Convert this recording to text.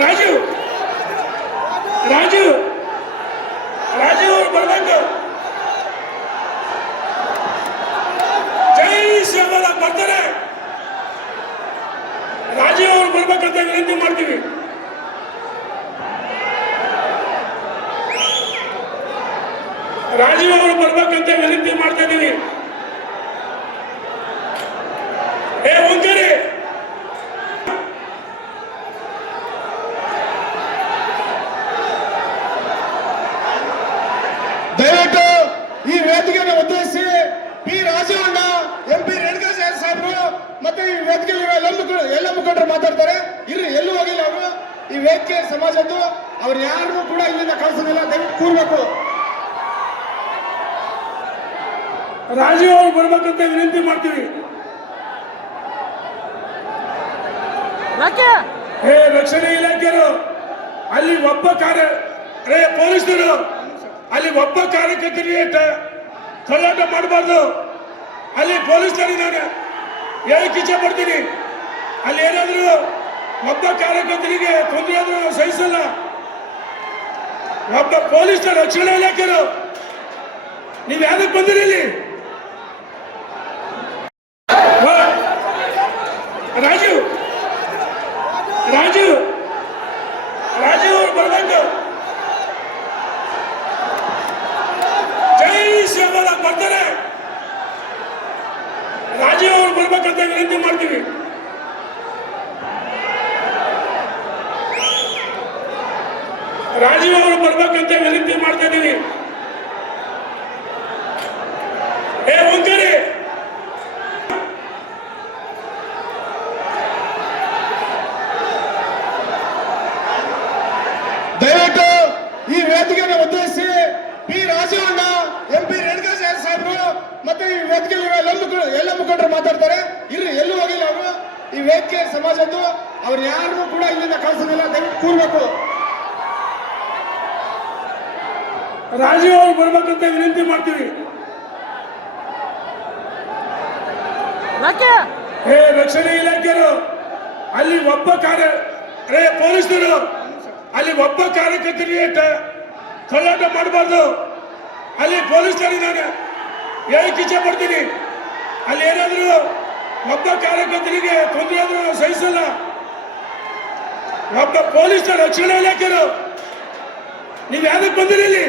ರಾಜು ರಾಜು ರಾಜು ಅವರು ಬರ್ಬೇಕು. ಜೈ ಶ್ರೀರಾಮ ಬರ್ತಾರೆ. ರಾಜೀವ್ ಅವರು ಬರ್ಬೇಕಂತ ವಿನಂತಿ ಮಾಡ್ತೀವಿ. ರಾಜೀವ್ ಅವರು ಬರ್ಬೇಕಂತ ವಿನಂತಿ ಮಾಡ್ತಾ ಇದ್ದೀವಿ. ಒಂದ್ಸರಿ ದಯವಿಟ್ಟು ಈ ವೇದಿಕೆಯನ್ನು ಉದ್ದೇಶಿಸಿ ಪಿ ರಾಜವಣ್ಣ, MP ರೇಣುಕಾ ಸಾಹೇಬರು ಮತ್ತೆ ಈ ವೇದಿಕೆಯಲ್ಲಿ ಎಲ್ಲ ಮುಖಂಡರು ಮಾತಾಡ್ತಾರೆ. ಇರ್ರಿ, ಎಲ್ಲೂ ಹೋಗಿಲ್ಲ ಅವರು. ಈ ವೇದಿಕೆ ಸಮಾಜದ್ದು, ಅವ್ರು ಯಾರು ಕೂಡ ಇಲ್ಲಿಂದ ಕಳಿಸೋದಿಲ್ಲ. ದಯವಿಟ್ಟು ಕೂರ್ಬೇಕು. ರಾಜೀವ್ ಅವರು ಬರ್ಬೇಕಂತ ವಿನಂತಿ ಮಾಡ್ತೀವಿ. ರಕ್ಷಣಾ ಇಲಾಖೆಯರು ಅಲ್ಲಿ ಒಬ್ಬ ಪೊಲೀಸರು ಅಲ್ಲಿ ಒಬ್ಬ ಕಾರ್ಯಕರ್ತರಿಗೆ ಕಳ್ಳಾಟ ಮಾಡಬಾರ್ದು. ಅಲ್ಲಿ ಪೊಲೀಸರಿಗೆ ನಾನು ಹೇಳಕ್ಕೆ ಇಚ್ಛೆ ಪಡ್ತೀನಿ, ಅಲ್ಲಿ ಏನಾದರೂ ಒಬ್ಬ ಕಾರ್ಯಕರ್ತರಿಗೆ ತೊಂದರೆ ಆದ್ರೂ ಸಹಿಸಲ್ಲ. ಒಬ್ಬ ಪೊಲೀಸ್ ರಕ್ಷಣಾ ಇಲಾಖೆಯರು ನೀವು ಯಾವ್ದಕ್ಕೆ ಬಂದಿರಿ ಇಲ್ಲಿ? ರಾಜು ರಾಜು ರಾಜೀವ್ ಅವರು ಬರ್ಬೇಕು. ಜೈ ಶ್ರೀರಾಮ ಬರ್ತಾರೆ. ರಾಜೀವ್ ಅವರು ಬರ್ಬೇಕಂತ ವಿನಂತಿ ಮಾಡ್ತೀವಿ. ರಾಜೀವ್ ಅವರು ಬರ್ಬೇಕಂತ ವಿನಂತಿ ಮಾಡ್ತಾ ಇದ್ದೀವಿ. ಒಂದ್ಸರಿ ದಯವಿಟ್ಟು ಈ ವೇದಿಕೆಯನ್ನು ಉದ್ದೇಶಿಸಿ ಪಿ ರಾಜವಣ್ಣ, MP ರೇಣುಕಾ ಸಾಹೇಬರು ಮತ್ತೆ ಈ ವೇದಿಕೆಯಲ್ಲಿ ಎಲ್ಲ ಮುಖಂಡರು ಮಾತಾಡ್ತಾರೆ. ಇರ್ರಿ, ಎಲ್ಲೂ ಹೋಗಿಲ್ಲ ಅವರು. ಈ ವೇದಿಕೆ ಸಮಾಜದ್ದು, ಅವ್ರು ಯಾರು ಕೂಡ ಇಲ್ಲಿಂದ ಕಳಿಸೋದಿಲ್ಲ. ದಯವಿಟ್ಟು ಕೂರ್ಬೇಕು. ರಾಜೀವ್ ಅವರು ಬರ್ಬೇಕಂತ ವಿನಂತಿ ಮಾಡ್ತೀವಿ. ರಕ್ಷಣಾ ಇಲಾಖೆಯರು ಅಲ್ಲಿ ಒಬ್ಬ ಪೊಲೀಸರು ಅಲ್ಲಿ ಒಬ್ಬ ಕಾರ್ಯಕರ್ತರಿಗೆ ಕಳ್ಳಾಟ ಮಾಡಬಾರ್ದು. ಅಲ್ಲಿ ಪೊಲೀಸರಿಗೆ ನಾನು ಹೇಳಕ್ಕೆ ಇಚ್ಛೆ ಪಡ್ತೀನಿ, ಅಲ್ಲಿ ಏನಾದರೂ ಒಬ್ಬ ಕಾರ್ಯಕರ್ತರಿಗೆ ತೊಂದರೆ ಆದ್ರೂ ಸಹಿಸಲ್ಲ. ಒಬ್ಬ ಪೊಲೀಸ್ ರಕ್ಷಣಾ ಇಲಾಖೆಯರು ನೀವು ಯಾವ್ದಕ್ಕೆ ಬಂದಿರಿ ಇಲ್ಲಿ?